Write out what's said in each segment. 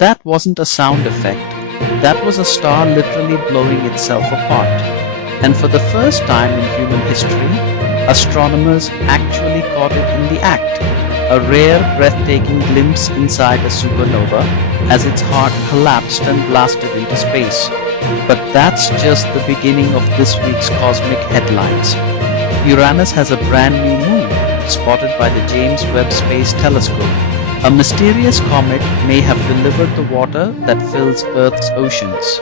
That wasn't a sound effect. That was a star literally blowing itself apart. And for the first time in human history, astronomers actually caught it in the act. A rare, breathtaking glimpse inside a supernova as its heart collapsed and blasted into space. But that's just the beginning of this week's cosmic headlines. Uranus has a brand new moon, spotted by the James Webb Space Telescope. A mysterious comet may have delivered the water that fills Earth's oceans.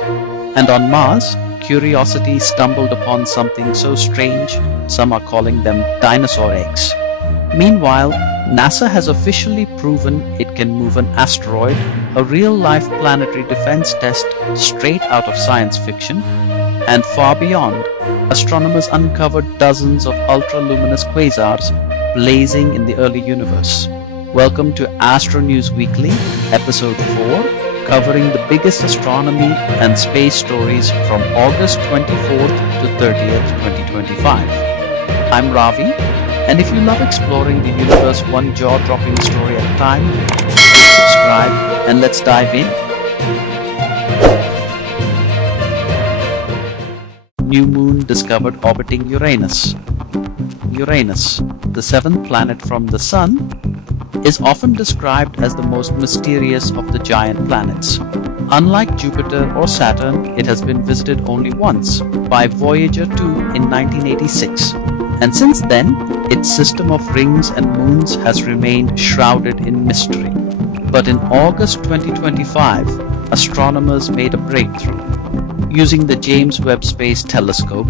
And on Mars, curiosity stumbled upon something so strange, some are calling them dinosaur eggs. Meanwhile, NASA has officially proven it can move an asteroid, a real-life planetary defense test straight out of science fiction. And far beyond, astronomers uncovered dozens of ultra-luminous quasars blazing in the early universe. Welcome to AstroNews Weekly, Episode 4, covering the biggest astronomy and space stories from August 24th to 30th, 2025. I'm Ravi, and if you love exploring the universe one jaw-dropping story at a time, subscribe and let's dive in. New moon discovered orbiting Uranus. Uranus, the seventh planet from the Sun, is often described as the most mysterious of the giant planets. Unlike Jupiter or Saturn, it has been visited only once, by Voyager 2 in 1986, and since then, its system of rings and moons has remained shrouded in mystery. But in August 2025, astronomers made a breakthrough. Using the James Webb Space Telescope,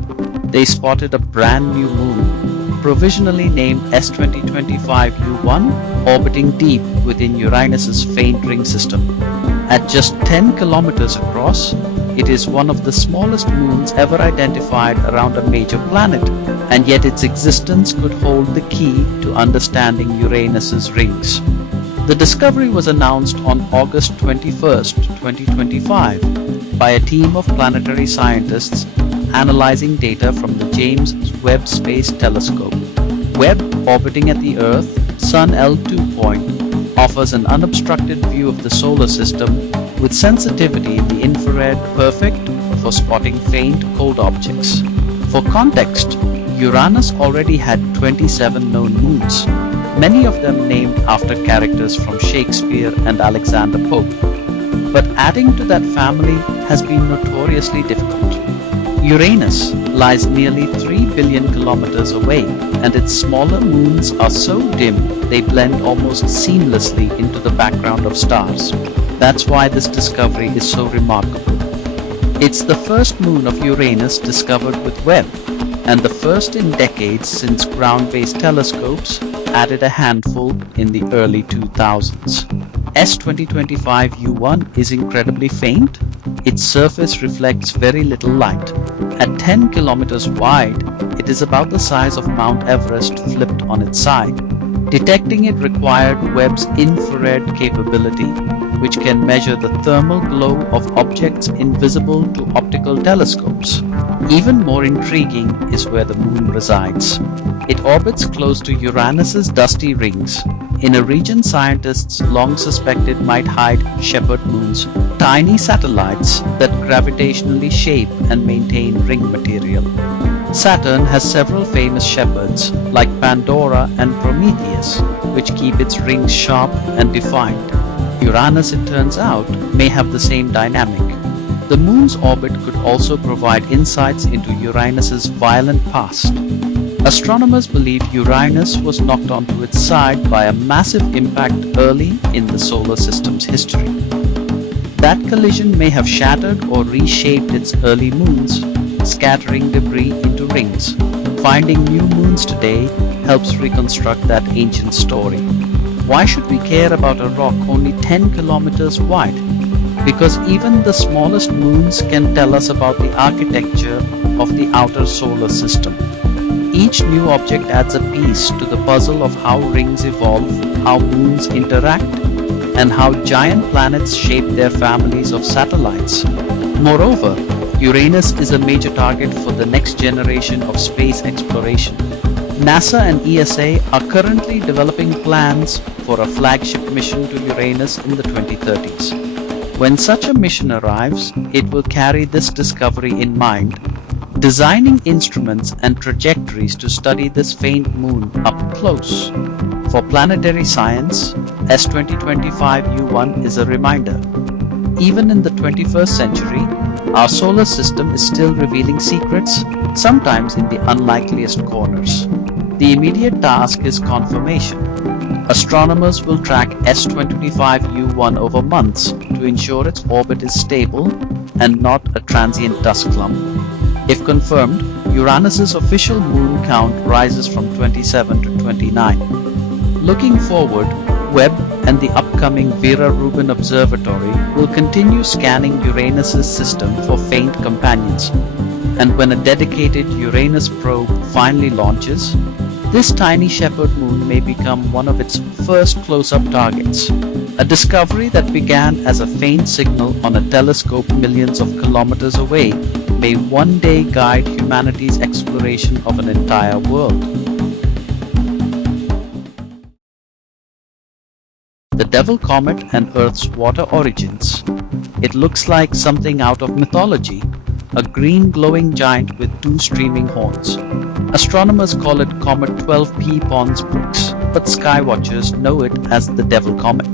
they spotted a brand new moon, provisionally named S2025U1, orbiting deep within Uranus's faint ring system. At just 10 kilometers across, it is one of the smallest moons ever identified around a major planet, and yet its existence could hold the key to understanding Uranus's rings. The discovery was announced on August 21st, 2025, by a team of planetary scientists analyzing data from the James Webb Space Telescope. Webb, orbiting at the Earth, Sun L2 point, offers an unobstructed view of the solar system with sensitivity in the infrared perfect for spotting faint, cold objects. For context, Uranus already had 27 known moons, many of them named after characters from Shakespeare and Alexander Pope. But adding to that family has been notoriously difficult. Uranus lies nearly 3 billion kilometers away, and its smaller moons are so dim they blend almost seamlessly into the background of stars. That's why this discovery is so remarkable. It's the first moon of Uranus discovered with Webb, and the first in decades since ground-based telescopes added a handful in the early 2000s. S2025U1 is incredibly faint. Its surface reflects very little light. At 10 kilometers wide, it is about the size of Mount Everest flipped on its side. Detecting it required Webb's infrared capability, which can measure the thermal glow of objects invisible to optical telescopes. Even more intriguing is where the moon resides. It orbits close to Uranus's dusty rings, in a region scientists long suspected might hide shepherd moons, tiny satellites that gravitationally shape and maintain ring material. Saturn has several famous shepherds, like Pandora and Prometheus, which keep its rings sharp and defined. Uranus, it turns out, may have the same dynamic. The moon's orbit could also provide insights into Uranus's violent past. Astronomers believe Uranus was knocked onto its side by a massive impact early in the solar system's history. That collision may have shattered or reshaped its early moons, scattering debris into rings. Finding new moons today helps reconstruct that ancient story. Why should we care about a rock only 10 kilometers wide? Because even the smallest moons can tell us about the architecture of the outer solar system. Each new object adds a piece to the puzzle of how rings evolve, how moons interact, and how giant planets shape their families of satellites. Moreover, Uranus is a major target for the next generation of space exploration. NASA and ESA are currently developing plans for a flagship mission to Uranus in the 2030s. When such a mission arrives, it will carry this discovery in mind, designing instruments and trajectories to study this faint moon up close. For planetary science, S2025 U1 is a reminder. Even in the 21st century, our solar system is still revealing secrets, sometimes in the unlikeliest corners. The immediate task is confirmation. Astronomers will track S2025 U1 over months to ensure its orbit is stable and not a transient dust clump. If confirmed, Uranus's official moon count rises from 27 to 29. Looking forward, Webb and the upcoming Vera Rubin Observatory will continue scanning Uranus's system for faint companions. And when a dedicated Uranus probe finally launches, this tiny shepherd moon may become one of its first close-up targets. A discovery that began as a faint signal on a telescope millions of kilometers away may one day guide humanity's exploration of an entire world. The Devil Comet and Earth's water origins. It looks like something out of mythology, a green glowing giant with two streaming horns. Astronomers call it Comet 12P Pons Brooks, but skywatchers know it as the Devil Comet.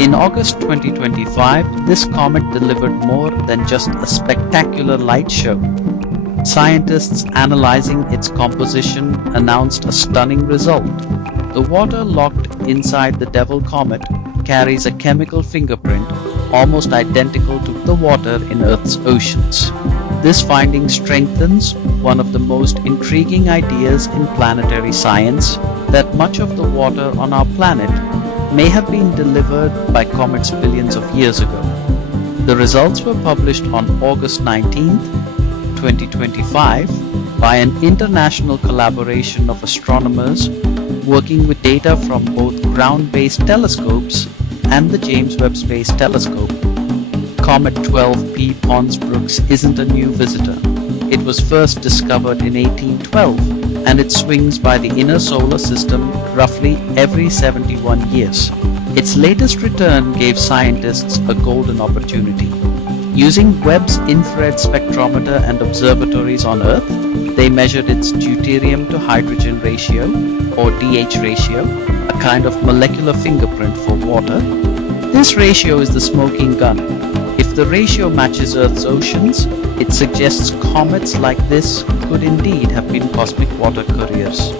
In August 2025, this comet delivered more than just a spectacular light show. Scientists analyzing its composition announced a stunning result. The water locked inside the Devil Comet carries a chemical fingerprint almost identical to the water in Earth's oceans. This finding strengthens one of the most intriguing ideas in planetary science, that much of the water on our planet may have been delivered by comets billions of years ago. The results were published on August 19, 2025 by an international collaboration of astronomers working with data from both ground-based telescopes and the James Webb Space Telescope. Comet 12P Pons Brooks isn't a new visitor. It was first discovered in 1812, and it swings by the inner solar system roughly every 71 years. Its latest return gave scientists a golden opportunity. Using Webb's infrared spectrometer and observatories on Earth, they measured its deuterium to hydrogen ratio, or DH ratio, a kind of molecular fingerprint for water. This ratio is the smoking gun. If the ratio matches Earth's oceans, it suggests comets like this could indeed have been cosmic water couriers.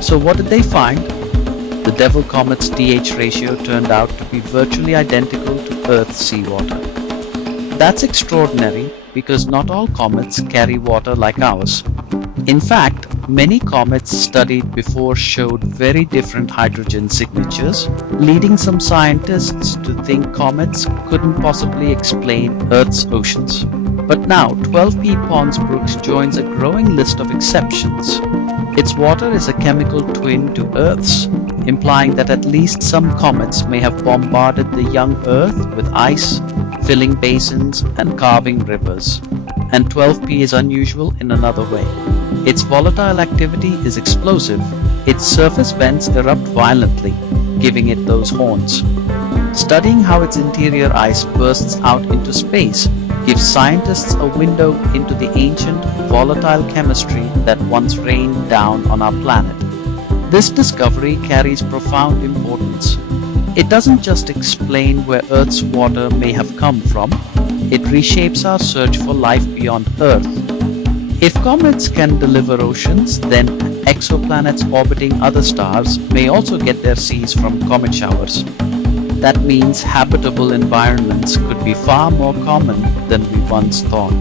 So what did they find? The Devil Comet's DH ratio turned out to be virtually identical to Earth's seawater. That's extraordinary because not all comets carry water like ours. In fact, many comets studied before showed very different hydrogen signatures, leading some scientists to think comets couldn't possibly explain Earth's oceans. But now 12P Pons Brooks joins a growing list of exceptions. Its water is a chemical twin to Earth's, implying that at least some comets may have bombarded the young Earth with ice, filling basins and carving rivers. And 12P is unusual in another way. Its volatile activity is explosive. Its surface vents erupt violently, giving it those horns. Studying how its interior ice bursts out into space gives scientists a window into the ancient, volatile chemistry that once rained down on our planet. This discovery carries profound importance. It doesn't just explain where Earth's water may have come from, it reshapes our search for life beyond Earth. If comets can deliver oceans, then exoplanets orbiting other stars may also get their seas from comet showers. That means habitable environments could be far more common than we once thought.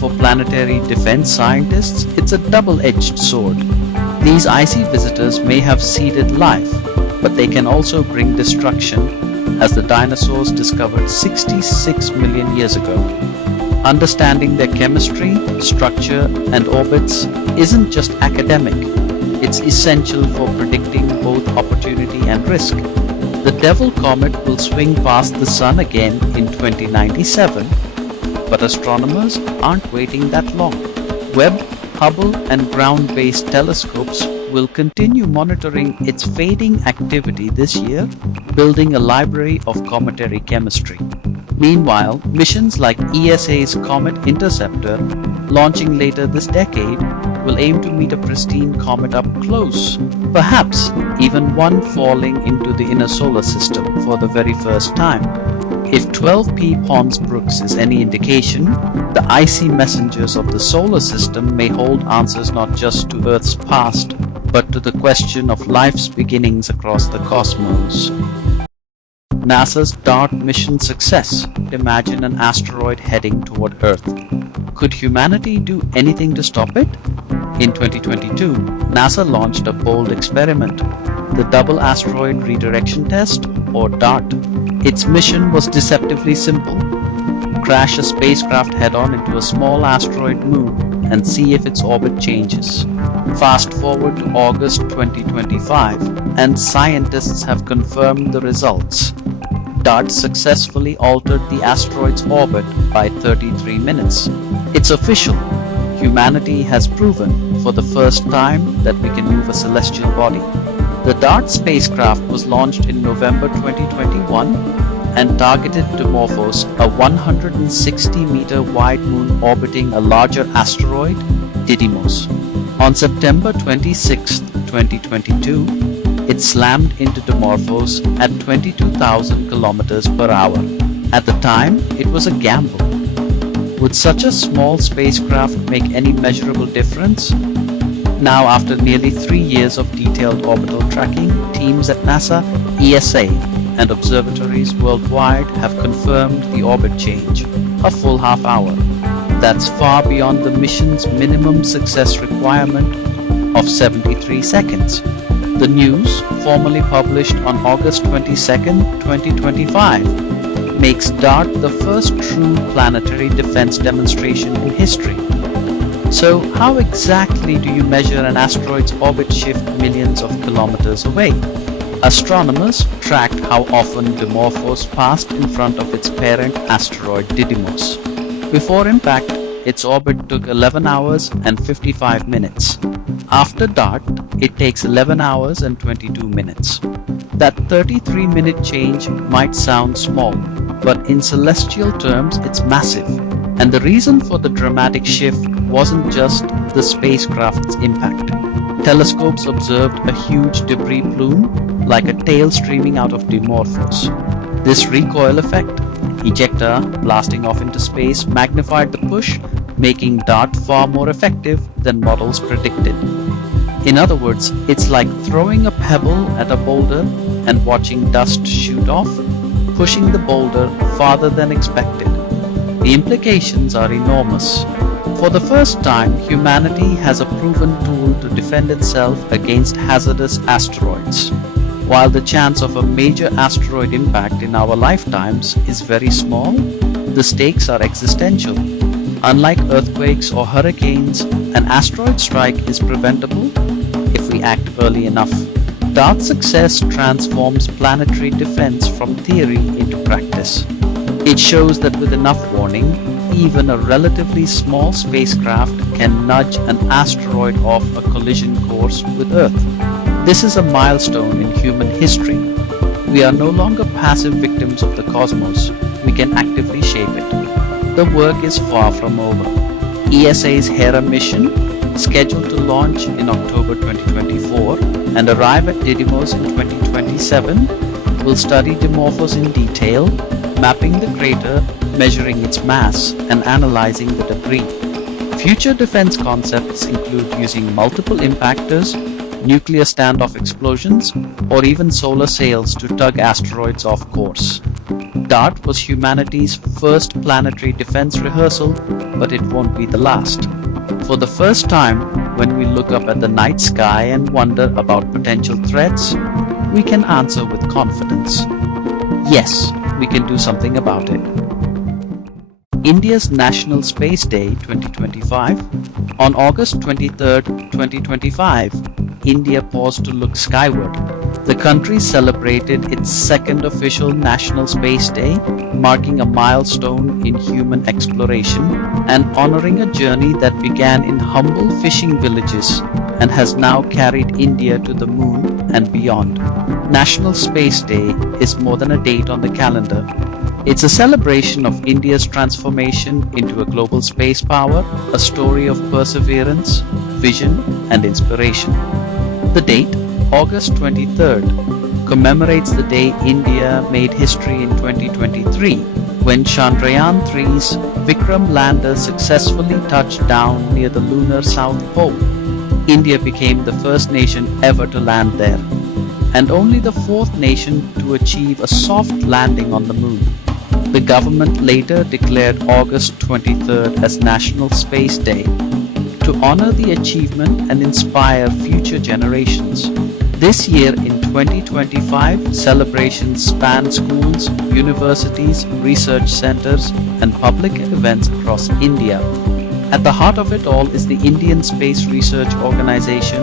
For planetary defense scientists, it's a double-edged sword. These icy visitors may have seeded life, but they can also bring destruction, as the dinosaurs discovered 66 million years ago. Understanding their chemistry, structure, and orbits isn't just academic, it's essential for predicting both opportunity and risk. The Devil Comet will swing past the Sun again in 2097, but astronomers aren't waiting that long. Webb, Hubble and ground-based telescopes will continue monitoring its fading activity this year, building a library of cometary chemistry. Meanwhile, missions like ESA's Comet Interceptor, launching later this decade, will aim to meet a pristine comet up close, perhaps even one falling into the inner solar system for the very first time. If 12P Pons Brooks is any indication, the icy messengers of the solar system may hold answers not just to Earth's past, but to the question of life's beginnings across the cosmos. NASA's DART mission success. Imagine an asteroid heading toward Earth. Could humanity do anything to stop it? In 2022, NASA launched a bold experiment, the Double Asteroid Redirection Test, or DART. Its mission was deceptively simple: crash a spacecraft head-on into a small asteroid moon and see if its orbit changes. Fast forward to August 2025, and scientists have confirmed the results. DART successfully altered the asteroid's orbit by 33 minutes. It's official. Humanity has proven for the first time that we can move a celestial body. The DART spacecraft was launched in November 2021 and targeted Dimorphos, a 160-meter wide moon orbiting a larger asteroid, Didymos. On September 26, 2022, it slammed into Dimorphos at 22,000 kilometers per hour. At the time, it was a gamble. Would such a small spacecraft make any measurable difference? Now, after nearly 3 years of detailed orbital tracking, teams at NASA, ESA, and observatories worldwide have confirmed the orbit change, a full half hour. That's far beyond the mission's minimum success requirement of 73 seconds. The news, formally published on August 22, 2025, makes DART the first true planetary defense demonstration in history. So, how exactly do you measure an asteroid's orbit shift millions of kilometers away? Astronomers tracked how often Dimorphos passed in front of its parent asteroid Didymos. Before impact, its orbit took 11 hours and 55 minutes. After DART, it takes 11 hours and 22 minutes. That 33-minute change might sound small, but in celestial terms it's massive. And the reason for the dramatic shift wasn't just the spacecraft's impact. Telescopes observed a huge debris plume, like a tail streaming out of Dimorphos. This recoil effect, ejecta blasting off into space, magnified the push, making DART far more effective than models predicted. In other words, it's like throwing a pebble at a boulder and watching dust shoot off, pushing the boulder farther than expected. The implications are enormous. For the first time, humanity has a proven tool to defend itself against hazardous asteroids. While the chance of a major asteroid impact in our lifetimes is very small, the stakes are existential. Unlike earthquakes or hurricanes, an asteroid strike is preventable if we act early enough. DART's success transforms planetary defense from theory into practice. It shows that with enough warning, even a relatively small spacecraft can nudge an asteroid off a collision course with Earth. This is a milestone in human history. We are no longer passive victims of the cosmos. We can actively shape it. The work is far from over. ESA's Hera mission, scheduled to launch in October 2024 and arrive at Didymos in 2027, will study Dimorphos in detail, mapping the crater, measuring its mass, and analyzing the debris. Future defense concepts include using multiple impactors, nuclear standoff explosions, or even solar sails to tug asteroids off course. DART was humanity's first planetary defense rehearsal, but it won't be the last. For the first time, when we look up at the night sky and wonder about potential threats, we can answer with confidence. Yes, we can do something about it. India's National Space Day 2025. On August 23, 2025, India paused to look skyward, The country celebrated its second official National Space Day, marking a milestone in human exploration and honoring a journey that began in humble fishing villages and has now carried India to the moon and beyond. National Space Day is more than a date on the calendar. It's a celebration of India's transformation into a global space power, a story of perseverance, vision, and inspiration. The date, August 23rd, commemorates the day India made history in 2023 when Chandrayaan-3's Vikram lander successfully touched down near the lunar South Pole. India became the first nation ever to land there, and only the fourth nation to achieve a soft landing on the moon. The government later declared August 23rd as National Space Day to honor the achievement and inspire future generations. This year in 2025, celebrations span schools, universities, research centers, and public events across India. At the heart of it all is the Indian Space Research Organization,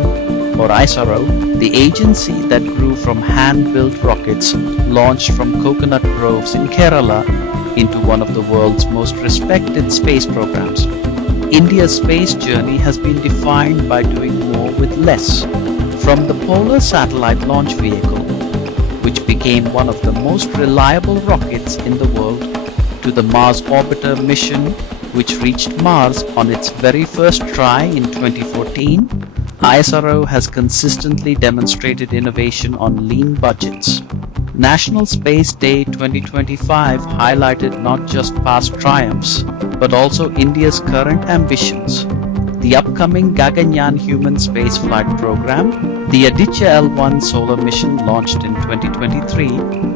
or ISRO, the agency that grew from hand-built rockets launched from coconut groves in Kerala into one of the world's most respected space programs. India's space journey has been defined by doing more with less. From the Polar Satellite Launch Vehicle, which became one of the most reliable rockets in the world, to the Mars Orbiter mission, which reached Mars on its very first try in 2014, ISRO has consistently demonstrated innovation on lean budgets. National Space Day 2025 highlighted not just past triumphs, but also India's current ambitions. The upcoming Gaganyaan human spaceflight program, the Aditya L1 solar mission launched in 2023,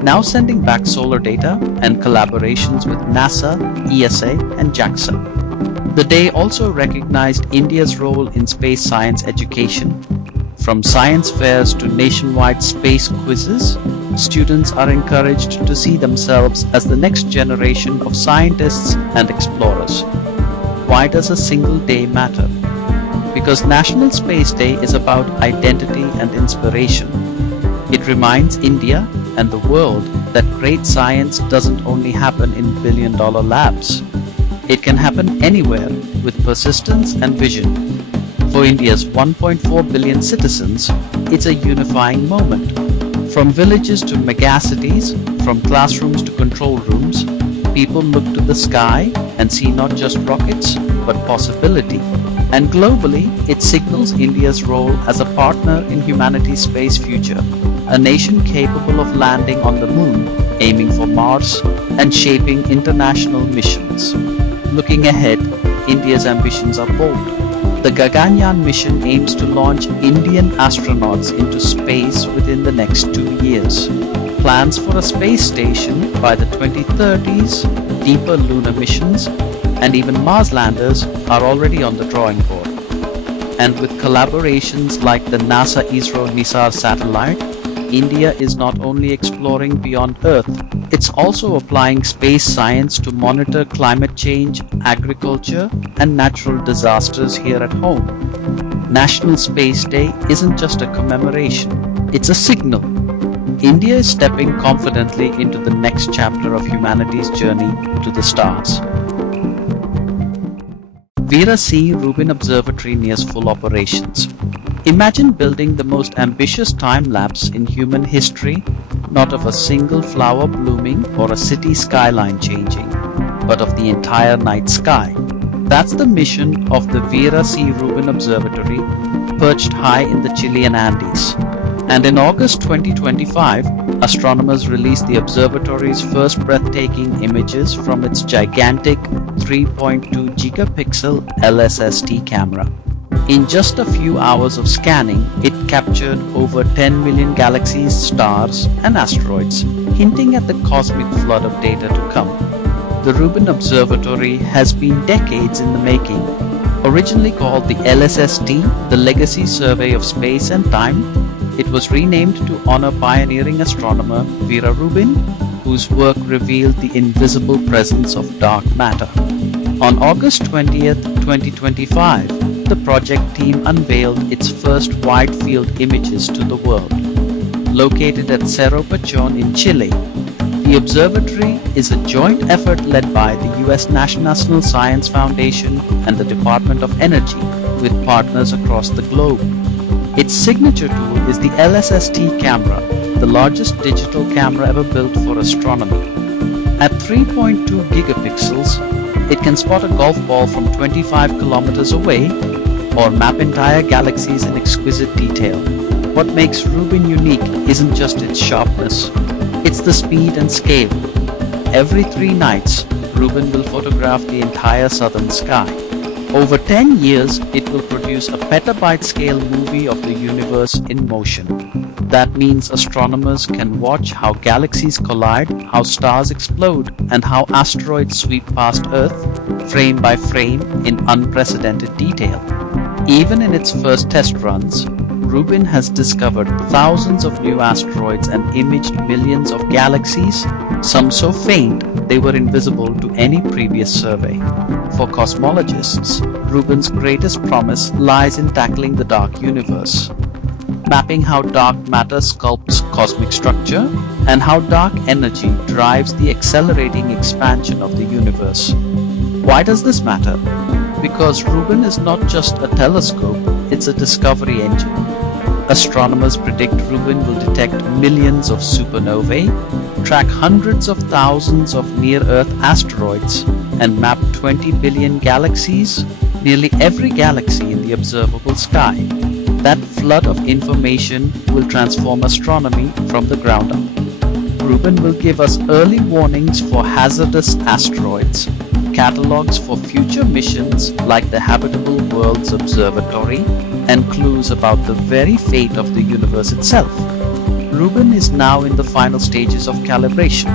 now sending back solar data, and collaborations with NASA, ESA, and JAXA. The day also recognized India's role in space science education. From science fairs to nationwide space quizzes, students are encouraged to see themselves as the next generation of scientists and explorers. Why does a single day matter? Because National Space Day is about identity and inspiration. It reminds India and the world that great science doesn't only happen in billion-dollar labs. It can happen anywhere with persistence and vision. For India's 1.4 billion citizens, it's a unifying moment. From villages to megacities, from classrooms to control rooms, people look to the sky and see not just rockets, but possibility. And globally, it signals India's role as a partner in humanity's space future, a nation capable of landing on the moon, aiming for Mars, and shaping international missions. Looking ahead, India's ambitions are bold. The Gaganyaan mission aims to launch Indian astronauts into space within the next 2 years. Plans for a space station by the 2030s, deeper lunar missions, and even Mars landers are already on the drawing board. And with collaborations like the NASA ISRO-NISAR satellite, India is not only exploring beyond Earth, it's also applying space science to monitor climate change, agriculture, and natural disasters here at home. National Space Day isn't just a commemoration, it's a signal. India is stepping confidently into the next chapter of humanity's journey to the stars. Vera Rubin Observatory nears full operations. Imagine building the most ambitious time-lapse in human history, not of a single flower blooming or a city skyline changing, but of the entire night sky. That's the mission of the Vera Rubin Observatory, perched high in the Chilean Andes. And in August 2025, astronomers released the observatory's first breathtaking images from its gigantic 3.2 gigapixel LSST camera. In just a few hours of scanning, it captured over 10 million galaxies, stars, and asteroids, hinting at the cosmic flood of data to come. The Rubin Observatory has been decades in the making. Originally called the LSST, the Legacy Survey of Space and Time, it was renamed to honor pioneering astronomer Vera Rubin, whose work revealed the invisible presence of dark matter. On August 20th, 2025, the project team unveiled its first wide-field images to the world. located at Cerro Pachon in Chile. The observatory is a joint effort led by the U.S. National Science Foundation and the Department of Energy, with partners across the globe. Its signature tool is the LSST camera, the largest digital camera ever built for astronomy. At 3.2 gigapixels, it can spot a golf ball from 25 kilometers away or map entire galaxies in exquisite detail. What makes Rubin unique isn't just its sharpness, it's the speed and scale. Every 3 nights, Rubin will photograph the entire southern sky. Over 10 years, it will produce a petabyte-scale movie of the universe in motion. That means astronomers can watch how galaxies collide, how stars explode, and how asteroids sweep past Earth, frame by frame, in unprecedented detail. Even in its first test runs, Rubin has discovered thousands of new asteroids and imaged millions of galaxies, some so faint they were invisible to any previous survey. For cosmologists, Rubin's greatest promise lies in tackling the dark universe, mapping how dark matter sculpts cosmic structure and how dark energy drives the accelerating expansion of the universe. Why does this matter? Because Rubin is not just a telescope, it's a discovery engine. Astronomers predict Rubin will detect millions of supernovae, track hundreds of thousands of near-Earth asteroids, and map 20 billion galaxies, nearly every galaxy in the observable sky. That flood of information will transform astronomy from the ground up. Rubin will give us early warnings for hazardous asteroids, catalogs for future missions like the Habitable Worlds Observatory, and clues about the very fate of the universe itself. Rubin is now in the final stages of calibration.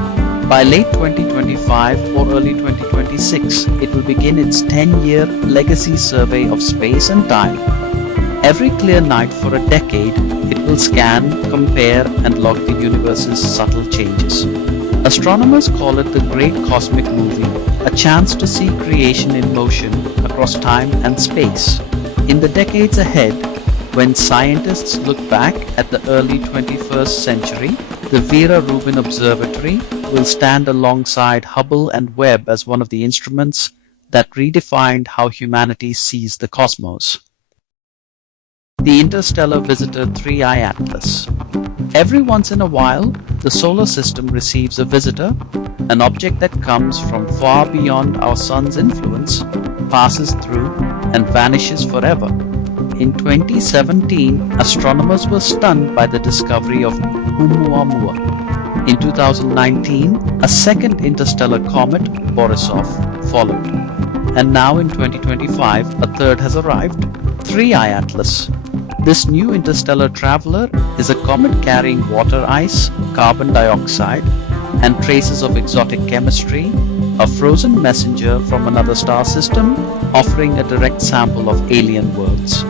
By late 2025 or early 2026, it will begin its 10-year legacy survey of space and time. Every clear night for a decade, it will scan, compare, and log the universe's subtle changes. Astronomers call it the Great Cosmic Movie, a chance to see creation in motion across time and space. In the decades ahead, when scientists look back at the early 21st century, the Vera Rubin Observatory will stand alongside Hubble and Webb as one of the instruments that redefined how humanity sees the cosmos. The Interstellar Visitor 3I Atlas. Every once in a while, the solar system receives a visitor, an object that comes from far beyond our sun's influence, passes through, and vanishes forever. In 2017, astronomers were stunned by the discovery of Oumuamua. In 2019, a second interstellar comet, Borisov, followed. And now in 2025, a third has arrived, 3I Atlas. This new interstellar traveler is a comet carrying water ice, carbon dioxide, and traces of exotic chemistry, a frozen messenger from another star system, offering a direct sample of alien worlds.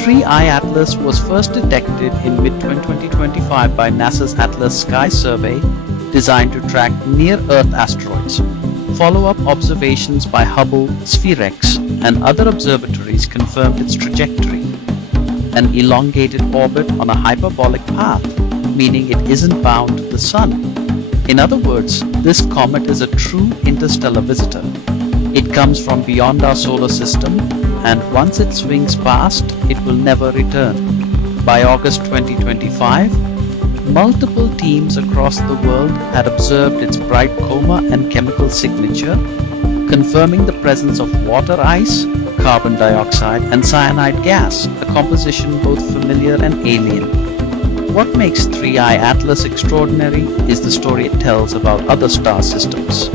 3I Atlas was first detected in mid-2025 by NASA's Atlas Sky Survey, designed to track near-Earth asteroids. Follow-up observations by Hubble, SphereX, and other observatories confirmed its trajectory. An elongated orbit on a hyperbolic path, meaning it isn't bound to the Sun. In other words, this comet is a true interstellar visitor. It comes from beyond our solar system, and once it swings past, it will never return. By August 2025, multiple teams across the world had observed its bright coma and chemical signature, confirming the presence of water ice, carbon dioxide, and cyanide gas, a composition both familiar and alien. What makes 3I Atlas extraordinary is the story it tells about other star systems.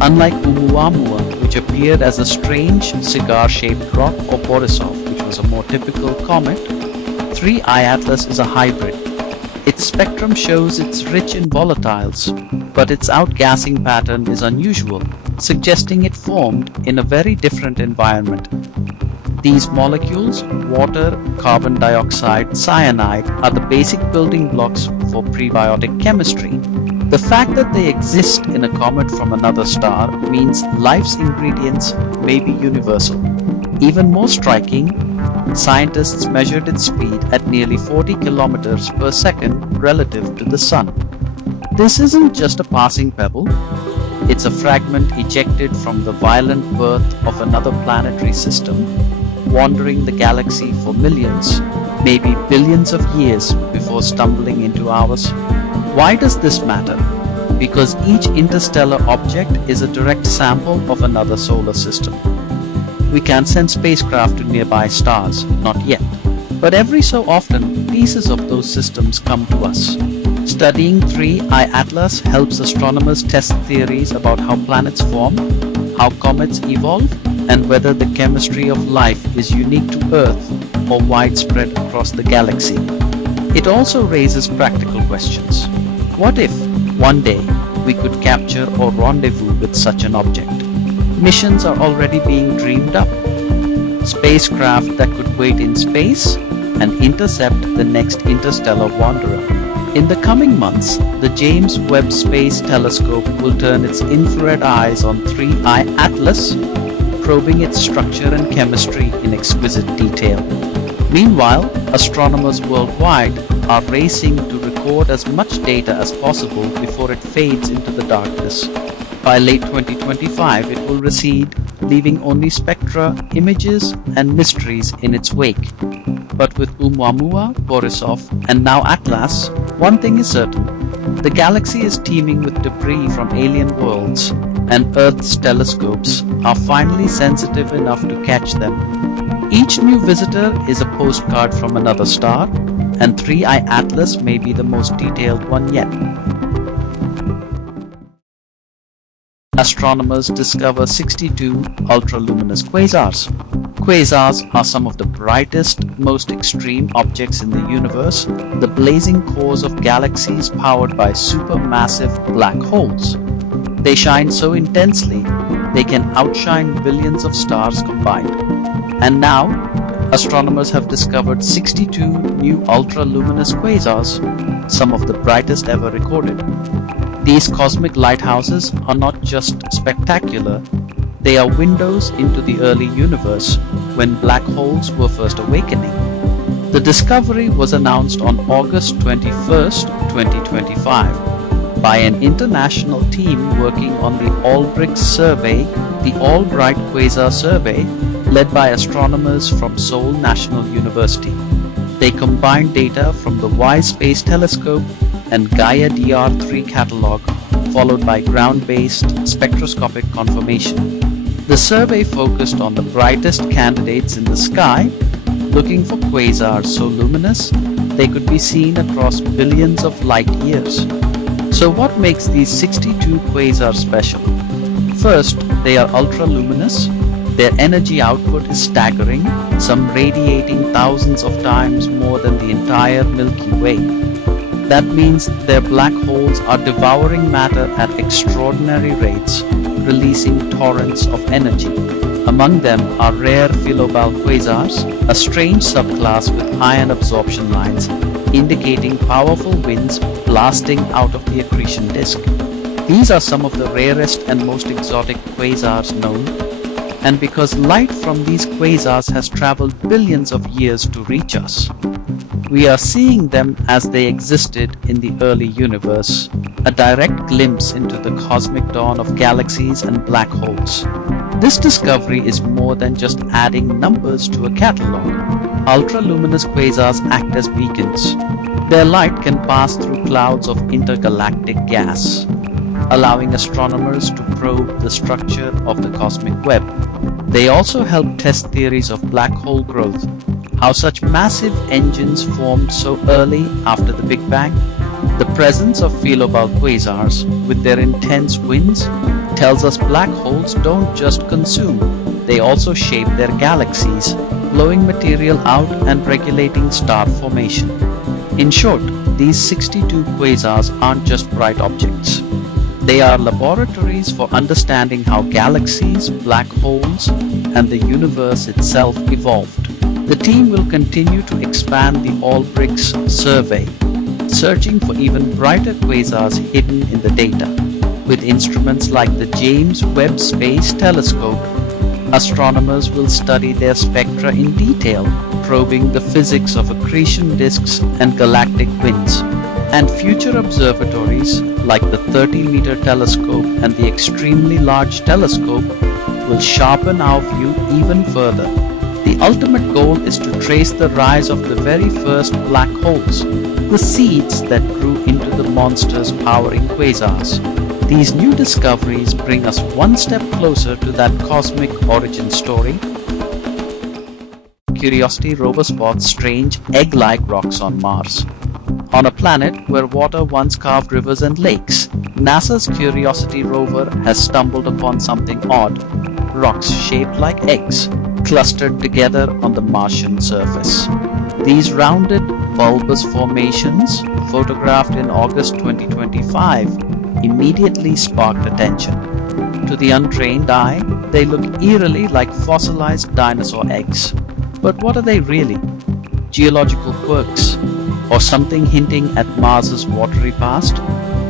Unlike Oumuamua, which appeared as a strange cigar-shaped rock, or Borisov, which was a more typical comet, 3I Atlas is a hybrid. Its spectrum shows it's rich in volatiles, but its outgassing pattern is unusual, suggesting it formed in a very different environment. These molecules, water, carbon dioxide, cyanide, are the basic building blocks for prebiotic chemistry. The fact that they exist in a comet from another star means life's ingredients may be universal. Even more striking, scientists measured its speed at nearly 40 kilometers per second relative to the Sun. This isn't just a passing pebble, it's a fragment ejected from the violent birth of another planetary system, wandering the galaxy for millions, maybe billions of years before stumbling into ours. Why does this matter? Because each interstellar object is a direct sample of another solar system. We can send spacecraft to nearby stars, not yet, but every so often pieces of those systems come to us. Studying 3I Atlas helps astronomers test theories about how planets form, how comets evolve, and whether the chemistry of life is unique to Earth or widespread across the galaxy. It also raises practical questions. What if, one day, we could capture or rendezvous with such an object? Missions are already being dreamed up. Spacecraft that could wait in space and intercept the next interstellar wanderer. In the coming months, the James Webb Space Telescope will turn its infrared eyes on 3I Atlas, probing its structure and chemistry in exquisite detail. Meanwhile, astronomers worldwide are racing to record as much data as possible before it fades into the darkness. By late 2025, it will recede, leaving only spectra, images, and mysteries in its wake. But with Oumuamua, Borisov, and now Atlas, one thing is certain: the galaxy is teeming with debris from alien worlds, and Earth's telescopes are finally sensitive enough to catch them. Each new visitor is a postcard from another star, and 3I Atlas may be the most detailed one yet. Astronomers discover 62 ultra-luminous quasars. Quasars are some of the brightest, most extreme objects in the universe, the blazing cores of galaxies powered by supermassive black holes. They shine so intensely, they can outshine billions of stars combined. And now, astronomers have discovered 62 new ultra-luminous quasars, some of the brightest ever recorded. These cosmic lighthouses are not just spectacular, they are windows into the early universe when black holes were first awakening. The discovery was announced on August 21, 2025, by an international team working on the All-Bright Survey, the All-Bright Quasar Survey, led by astronomers from Seoul National University. They combined data from the WISE Space Telescope and Gaia DR3 catalog, followed by ground-based spectroscopic confirmation. The survey focused on the brightest candidates in the sky, looking for quasars so luminous they could be seen across billions of light years. So what makes these 62 quasars special? First, they are ultra-luminous. Their energy output is staggering, some radiating thousands of times more than the entire Milky Way. That means their black holes are devouring matter at extraordinary rates, releasing torrents of energy. Among them are rare philobal quasars, a strange subclass with ion absorption lines, indicating powerful winds blasting out of the accretion disk. These are some of the rarest and most exotic quasars known, and because light from these quasars has traveled billions of years to reach us, we are seeing them as they existed in the early universe, a direct glimpse into the cosmic dawn of galaxies and black holes. This discovery is more than just adding numbers to a catalog. Ultra-luminous quasars act as beacons. Their light can pass through clouds of intergalactic gas, allowing astronomers to probe the structure of the cosmic web. They also help test theories of black hole growth, how such massive engines formed so early after the Big Bang. The presence of philobal quasars, with their intense winds, tells us black holes don't just consume, they also shape their galaxies, blowing material out and regulating star formation. In short, these 62 quasars aren't just bright objects. They are laboratories for understanding how galaxies, black holes, and the universe itself evolved. The team will continue to expand the All-Bright survey, searching for even brighter quasars hidden in the data. With instruments like the James Webb Space Telescope, astronomers will study their spectra in detail, probing the physics of accretion disks and galactic winds. And future observatories like the 30-meter telescope and the extremely large telescope will sharpen our view even further. The ultimate goal is to trace the rise of the very first black holes, the seeds that grew into the monsters powering quasars. These new discoveries bring us one step closer to that cosmic origin story. Curiosity rover spots strange egg-like rocks on Mars. On a planet where water once carved rivers and lakes, NASA's Curiosity rover has stumbled upon something odd: rocks shaped like eggs, clustered together on the Martian surface. These rounded, bulbous formations, photographed in August 2025, immediately sparked attention. To the untrained eye, they look eerily like fossilized dinosaur eggs. But what are they really? Geological quirks? Or something hinting at Mars's watery past?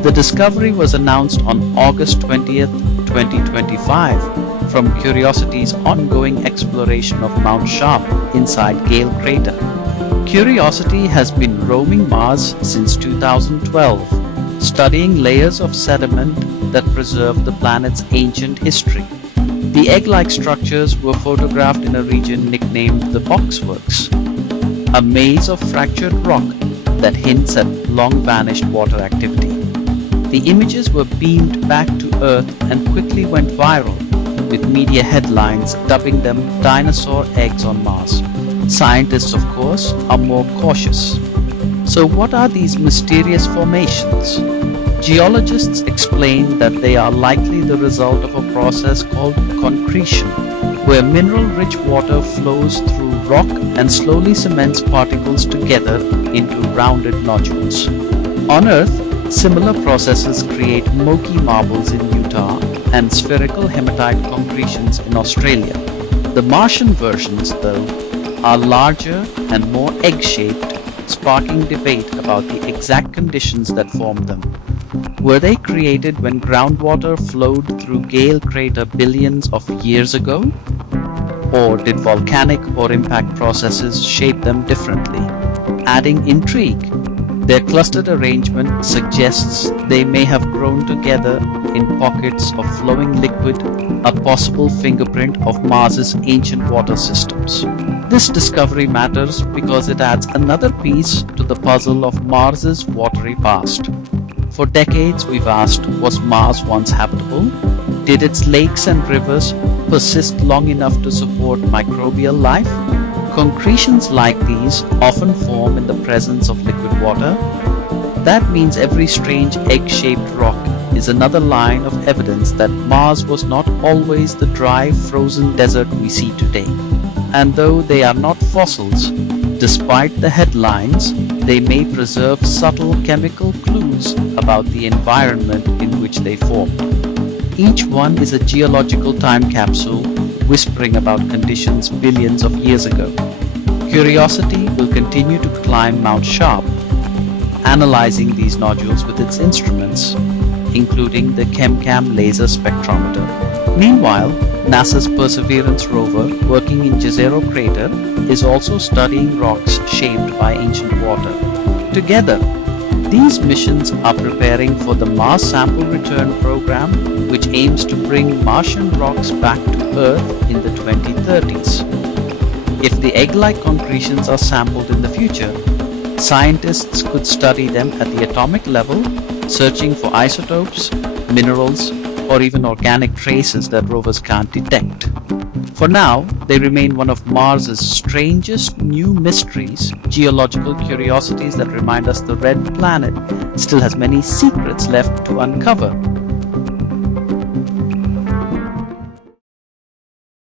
The discovery was announced on August 20th, 2025, from Curiosity's ongoing exploration of Mount Sharp inside Gale Crater. Curiosity has been roaming Mars since 2012, studying layers of sediment that preserve the planet's ancient history. The egg-like structures were photographed in a region nicknamed the Boxworks, a maze of fractured rock that hints at long-vanished water activity. The images were beamed back to Earth and quickly went viral, with media headlines dubbing them dinosaur eggs on Mars. Scientists, of course, are more cautious. So what are these mysterious formations? Geologists explain that they are likely the result of a process called concretion, where mineral-rich water flows through rock and slowly cements particles together into rounded nodules. On Earth, similar processes create Moki marbles in Utah and spherical hematite concretions in Australia. The Martian versions, though, are larger and more egg-shaped, sparking debate about the exact conditions that formed them. Were they created when groundwater flowed through Gale Crater billions of years ago? Or did volcanic or impact processes shape them differently? Adding intrigue, their clustered arrangement suggests they may have grown together in pockets of flowing liquid, a possible fingerprint of Mars's ancient water systems. This discovery matters because it adds another piece to the puzzle of Mars's watery past. For decades we've asked, was Mars once habitable? Did its lakes and rivers persist long enough to support microbial life? Concretions like these often form in the presence of liquid water. That means every strange egg-shaped rock is another line of evidence that Mars was not always the dry, frozen desert we see today. And though they are not fossils, despite the headlines, they may preserve subtle chemical clues about the environment in which they formed. Each one is a geological time capsule whispering about conditions billions of years ago. Curiosity will continue to climb Mount Sharp, analyzing these nodules with its instruments, including the ChemCam laser spectrometer. Meanwhile, NASA's Perseverance rover, working in Jezero Crater, is also studying rocks shaped by ancient water. Together, these missions are preparing for the Mars Sample Return program, which aims to bring Martian rocks back to Earth in the 2030s. If the egg-like concretions are sampled in the future, scientists could study them at the atomic level, searching for isotopes, minerals, or even organic traces that rovers can't detect. For now, they remain one of Mars's strangest new mysteries, geological curiosities that remind us the red planet still has many secrets left to uncover.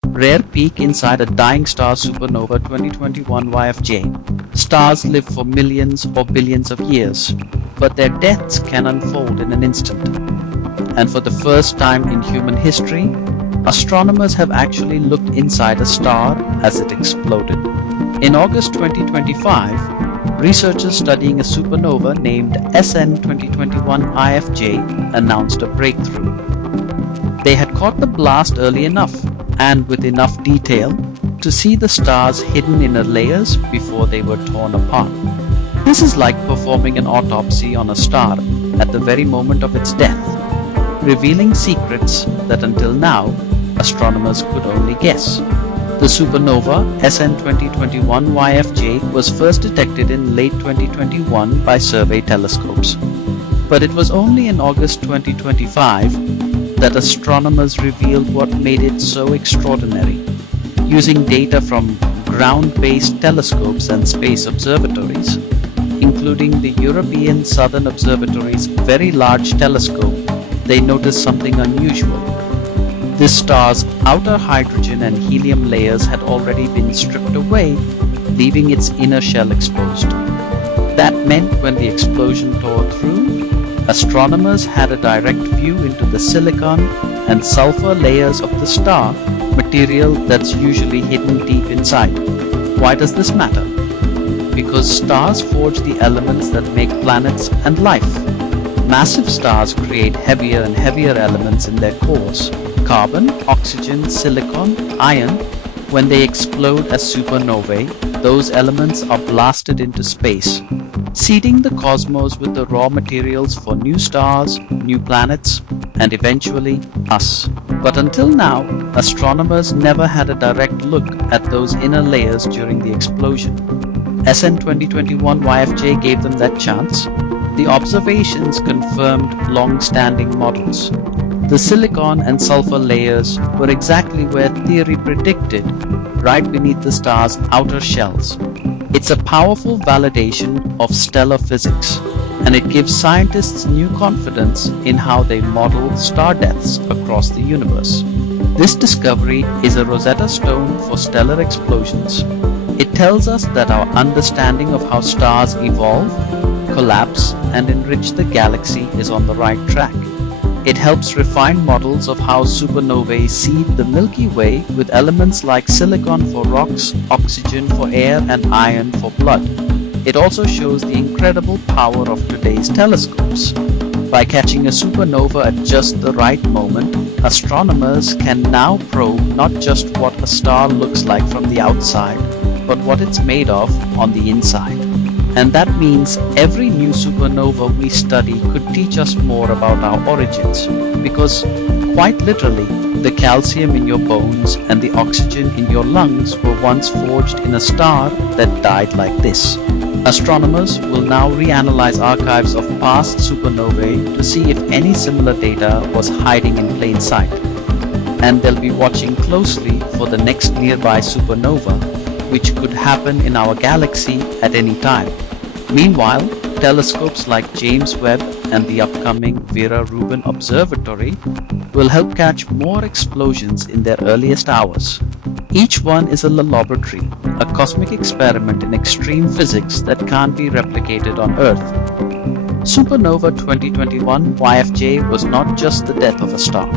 Rare peek inside a dying star supernova 2021 YFJ. Stars live for millions or billions of years, but their deaths can unfold in an instant. And for the first time in human history, astronomers have actually looked inside a star as it exploded. In August 2025, researchers studying a supernova named SN 2021 IFJ announced a breakthrough. They had caught the blast early enough and with enough detail to see the stars' hidden inner layers before they were torn apart. This is like performing an autopsy on a star at the very moment of its death, revealing secrets that until now astronomers could only guess. The supernova SN 2021 YFJ was first detected in late 2021 by survey telescopes. But it was only in August 2025 that astronomers revealed what made it so extraordinary. Using data from ground-based telescopes and space observatories, including the European Southern Observatory's Very Large Telescope, they noticed something unusual. This star's outer hydrogen and helium layers had already been stripped away, leaving its inner shell exposed. That meant when the explosion tore through, astronomers had a direct view into the silicon and sulfur layers of the star, material that's usually hidden deep inside. Why does this matter? Because stars forge the elements that make planets and life. Massive stars create heavier and heavier elements in their cores: carbon, oxygen, silicon, iron. When they explode as supernovae, those elements are blasted into space, seeding the cosmos with the raw materials for new stars, new planets, and eventually us. But until now, astronomers never had a direct look at those inner layers during the explosion. SN 2021 YFJ gave them that chance. The observations confirmed long-standing models. The silicon and sulfur layers were exactly where theory predicted, right beneath the star's outer shells. It's a powerful validation of stellar physics, and it gives scientists new confidence in how they model star deaths across the universe. This discovery is a Rosetta Stone for stellar explosions. It tells us that our understanding of how stars evolve, collapse, and enrich the galaxy is on the right track. It helps refine models of how supernovae seed the Milky Way with elements like silicon for rocks, oxygen for air, and iron for blood. It also shows the incredible power of today's telescopes. By catching a supernova at just the right moment, astronomers can now probe not just what a star looks like from the outside, but what it's made of on the inside. And that means every new supernova we study could teach us more about our origins, because quite literally, the calcium in your bones and the oxygen in your lungs were once forged in a star that died like this. Astronomers will now reanalyze archives of past supernovae to see if any similar data was hiding in plain sight. And they'll be watching closely for the next nearby supernova, which could happen in our galaxy at any time. Meanwhile, telescopes like James Webb and the upcoming Vera Rubin Observatory will help catch more explosions in their earliest hours. Each one is a laboratory, a cosmic experiment in extreme physics that can't be replicated on Earth. Supernova 2021 YFJ was not just the death of a star.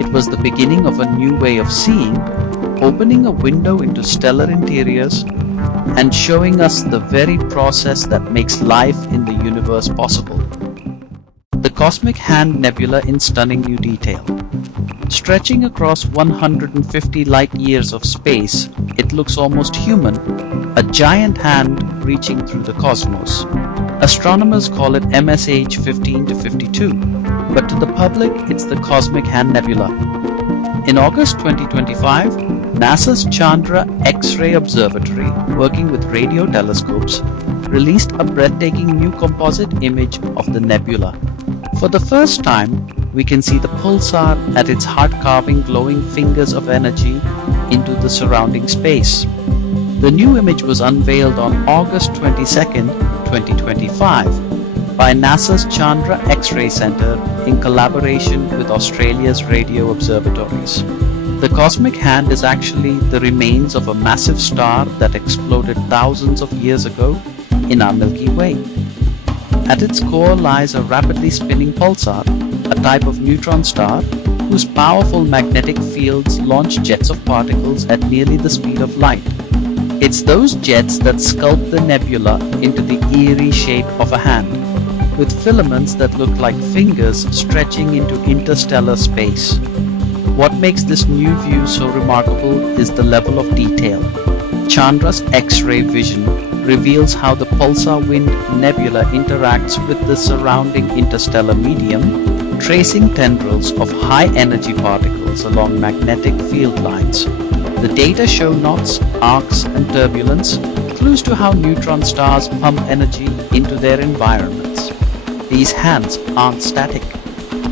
It was the beginning of a new way of seeing, opening a window into stellar interiors and showing us the very process that makes life in the universe possible. The Cosmic Hand Nebula in stunning new detail. Stretching across 150 light-years of space, it looks almost human, a giant hand reaching through the cosmos. Astronomers call it MSH 15 to 52, but to the public it's the Cosmic Hand Nebula. In August 2025, NASA's Chandra X-ray Observatory, working with radio telescopes, released a breathtaking new composite image of the nebula. For the first time, we can see the pulsar at its heart-carving glowing fingers of energy into the surrounding space. The new image was unveiled on August 22, 2025 by NASA's Chandra X-ray Center in collaboration with Australia's radio observatories. The cosmic hand is actually the remains of a massive star that exploded thousands of years ago in our Milky Way. At its core lies a rapidly spinning pulsar, a type of neutron star whose powerful magnetic fields launch jets of particles at nearly the speed of light. It's those jets that sculpt the nebula into the eerie shape of a hand, with filaments that look like fingers stretching into interstellar space. What makes this new view so remarkable is the level of detail. Chandra's X-ray vision reveals how the pulsar wind nebula interacts with the surrounding interstellar medium, tracing tendrils of high-energy particles along magnetic field lines. The data show knots, arcs, and turbulence, clues to how neutron stars pump energy into their environments. These hands aren't static.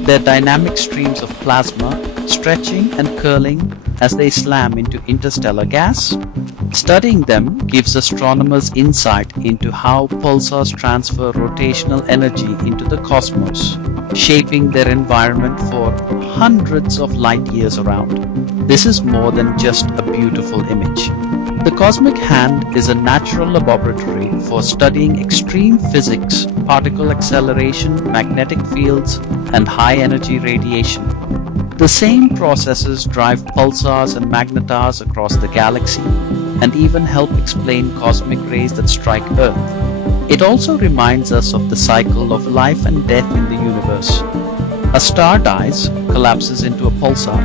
They're dynamic streams of plasma, stretching and curling as they slam into interstellar gas. Studying them gives astronomers insight into how pulsars transfer rotational energy into the cosmos, shaping their environment for hundreds of light years around. This is more than just a beautiful image. The cosmic hand is a natural laboratory for studying extreme physics, particle acceleration, magnetic fields, and high-energy radiation. The same processes drive pulsars and magnetars across the galaxy, and even help explain cosmic rays that strike Earth. It also reminds us of the cycle of life and death in the universe. A star dies, collapses into a pulsar,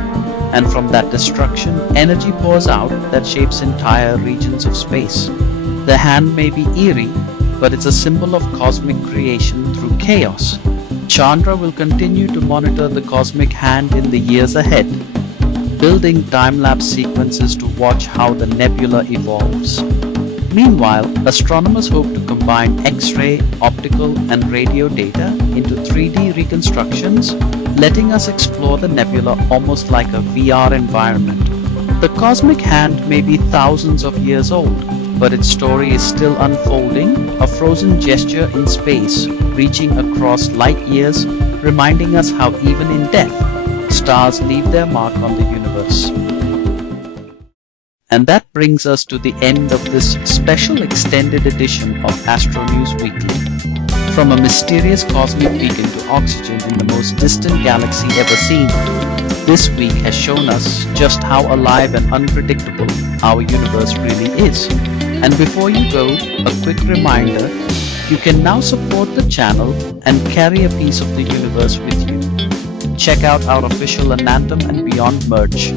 and from that destruction, energy pours out that shapes entire regions of space. The hand may be eerie, but it's a symbol of cosmic creation through chaos. Chandra will continue to monitor the cosmic hand in the years ahead, building time-lapse sequences to watch how the nebula evolves. Meanwhile, astronomers hope to combine X-ray, optical, and radio data into 3D reconstructions, letting us explore the nebula almost like a VR environment. The cosmic hand may be thousands of years old, but its story is still unfolding, a frozen gesture in space, reaching across light years, reminding us how even in death, stars leave their mark on the universe. And that brings us to the end of this special extended edition of AstroNews Weekly. From a mysterious cosmic beacon to oxygen in the most distant galaxy ever seen, this week has shown us just how alive and unpredictable our universe really is. And before you go, a quick reminder, you can now support the channel and carry a piece of the universe with you. Check out our official Anantum and Beyond merch.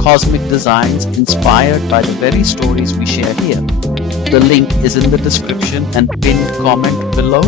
Cosmic designs inspired by the very stories we share here. The link is in the description and pinned comment below.